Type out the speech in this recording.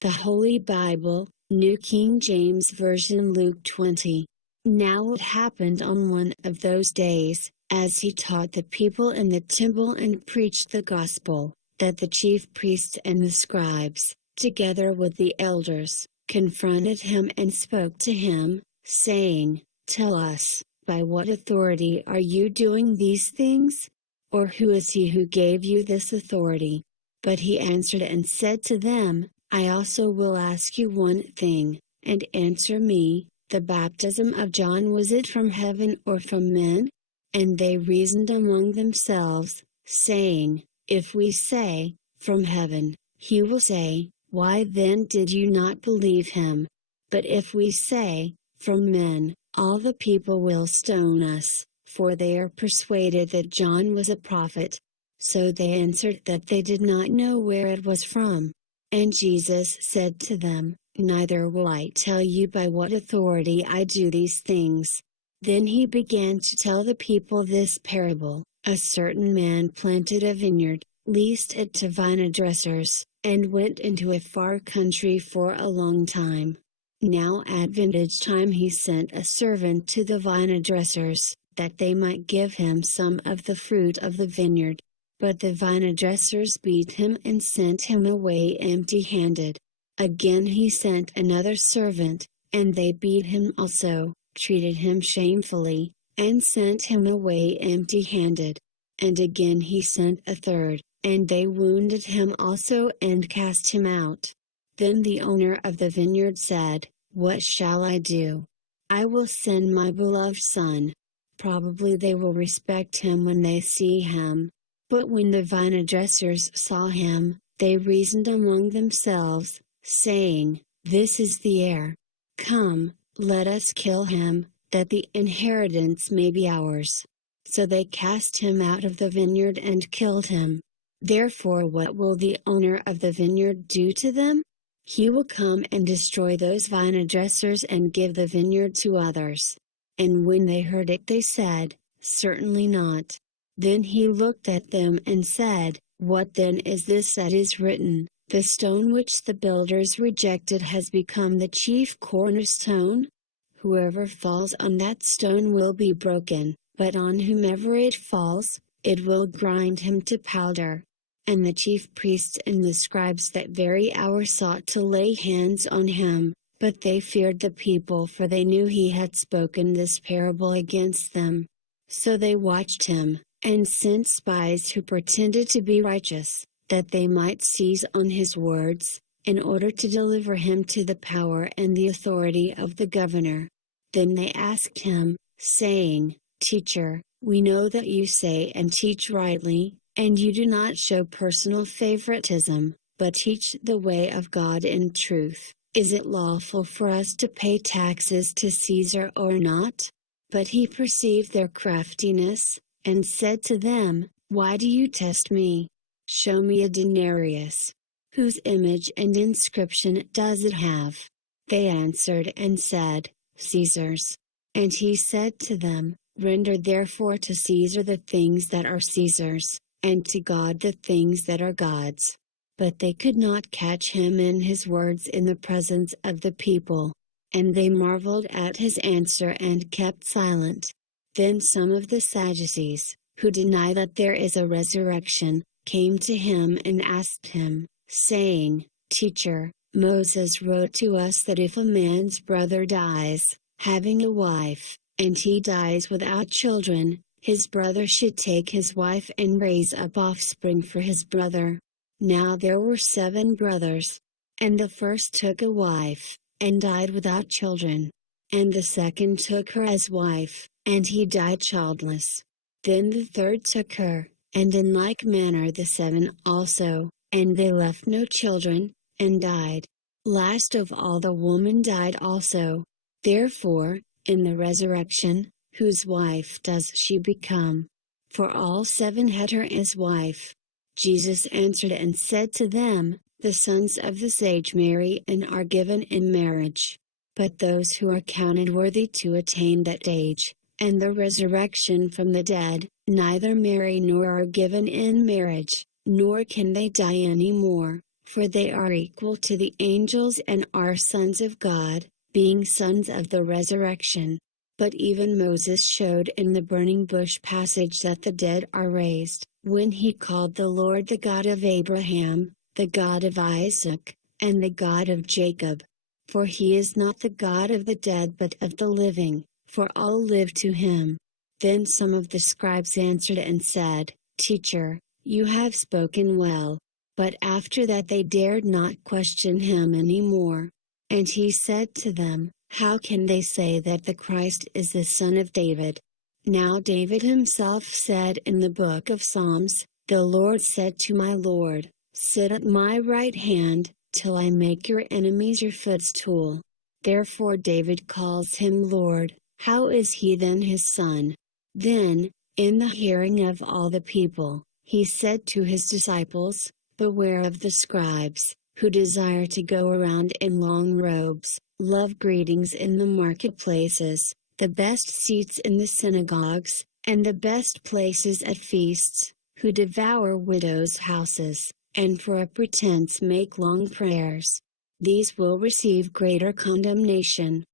The Holy Bible, New King James Version, Luke 20. Now it happened on one of those days, as he taught the people in the temple and preached the gospel, that the chief priests and the scribes, together with the elders, confronted him and spoke to him, saying, "Tell us, by what authority are you doing these things? Or who is he who gave you this authority?" But he answered and said to them, "I also will ask you one thing, and answer me, the baptism of John, was it from heaven or from men?" And they reasoned among themselves, saying, "If we say, from heaven, he will say, why then did you not believe him? But if we say, from men, all the people will stone us, for they are persuaded that John was a prophet." So they answered that they did not know where it was from. And Jesus said to them, "Neither will I tell you by what authority I do these things." Then he began to tell the people this parable: "A certain man planted a vineyard, leased it to vine dressers, and went into a far country for a long time. Now at vintage time he sent a servant to the vine dressers, that they might give him some of the fruit of the vineyard. But the vine dressers beat him and sent him away empty-handed. Again he sent another servant, and they beat him also, treated him shamefully, and sent him away empty-handed. And again he sent a third, and they wounded him also and cast him out. Then the owner of the vineyard said, 'What shall I do? I will send my beloved son. Probably they will respect him when they see him.' But when the vine dressers saw him, they reasoned among themselves, saying, 'This is the heir. Come, let us kill him, that the inheritance may be ours.' So they cast him out of the vineyard and killed him. Therefore what will the owner of the vineyard do to them? He will come and destroy those vine dressers and give the vineyard to others." And when they heard it they said, "Certainly not." Then he looked at them and said, "What then is this that is written? The stone which the builders rejected has become the chief cornerstone? Whoever falls on that stone will be broken, but on whomever it falls, it will grind him to powder." And the chief priests and the scribes that very hour sought to lay hands on him, but they feared the people, for they knew he had spoken this parable against them. So they watched him, and sent spies who pretended to be righteous, that they might seize on his words, in order to deliver him to the power and the authority of the governor. Then they asked him, saying, "Teacher, we know that you say and teach rightly, and you do not show personal favoritism, but teach the way of God in truth. Is it lawful for us to pay taxes to Caesar or not?" But he perceived their craftiness, and said to them, "Why do you test me? Show me a denarius. Whose image and inscription does it have?" They answered and said, "Caesar's." And he said to them, "Render therefore to Caesar the things that are Caesar's, and to God the things that are God's." But they could not catch him in his words in the presence of the people. And they marveled at his answer and kept silent. Then some of the Sadducees, who deny that there is a resurrection, came to him and asked him, saying, "Teacher, Moses wrote to us that if a man's brother dies, having a wife, and he dies without children, his brother should take his wife and raise up offspring for his brother. Now there were 7 brothers. And the first took a wife, and died without children. And the second took her as wife, and he died childless. Then the third took her, and in like manner the 7 also, and they left no children, and died. Last of all the woman died also. Therefore, in the resurrection, whose wife does she become? For all 7 had her as wife." Jesus answered and said to them, "The sons of this age marry and are given in marriage. But those who are counted worthy to attain that age, and the resurrection from the dead, neither marry nor are given in marriage, nor can they die any more, for they are equal to the angels and are sons of God, being sons of the resurrection. But even Moses showed in the burning bush passage that the dead are raised, when he called the Lord the God of Abraham, the God of Isaac, and the God of Jacob. For he is not the God of the dead but of the living, for all live to him. Then some of the scribes answered and said, Teacher, you have spoken well. But after that they dared not question him any more. And he said to them, How can they say that the Christ is the son of David? Now David himself said in the book of Psalms, The Lord said to my Lord, Sit at my right hand, till I make your enemies your footstool. Therefore David calls him Lord. How is he then his son? Then, in the hearing of all the people, he said to his disciples, Beware of the scribes, who desire to go around in long robes, love greetings in the marketplaces, the best seats in the synagogues, and the best places at feasts, who devour widows' houses, and for a pretense make long prayers. These will receive greater condemnation.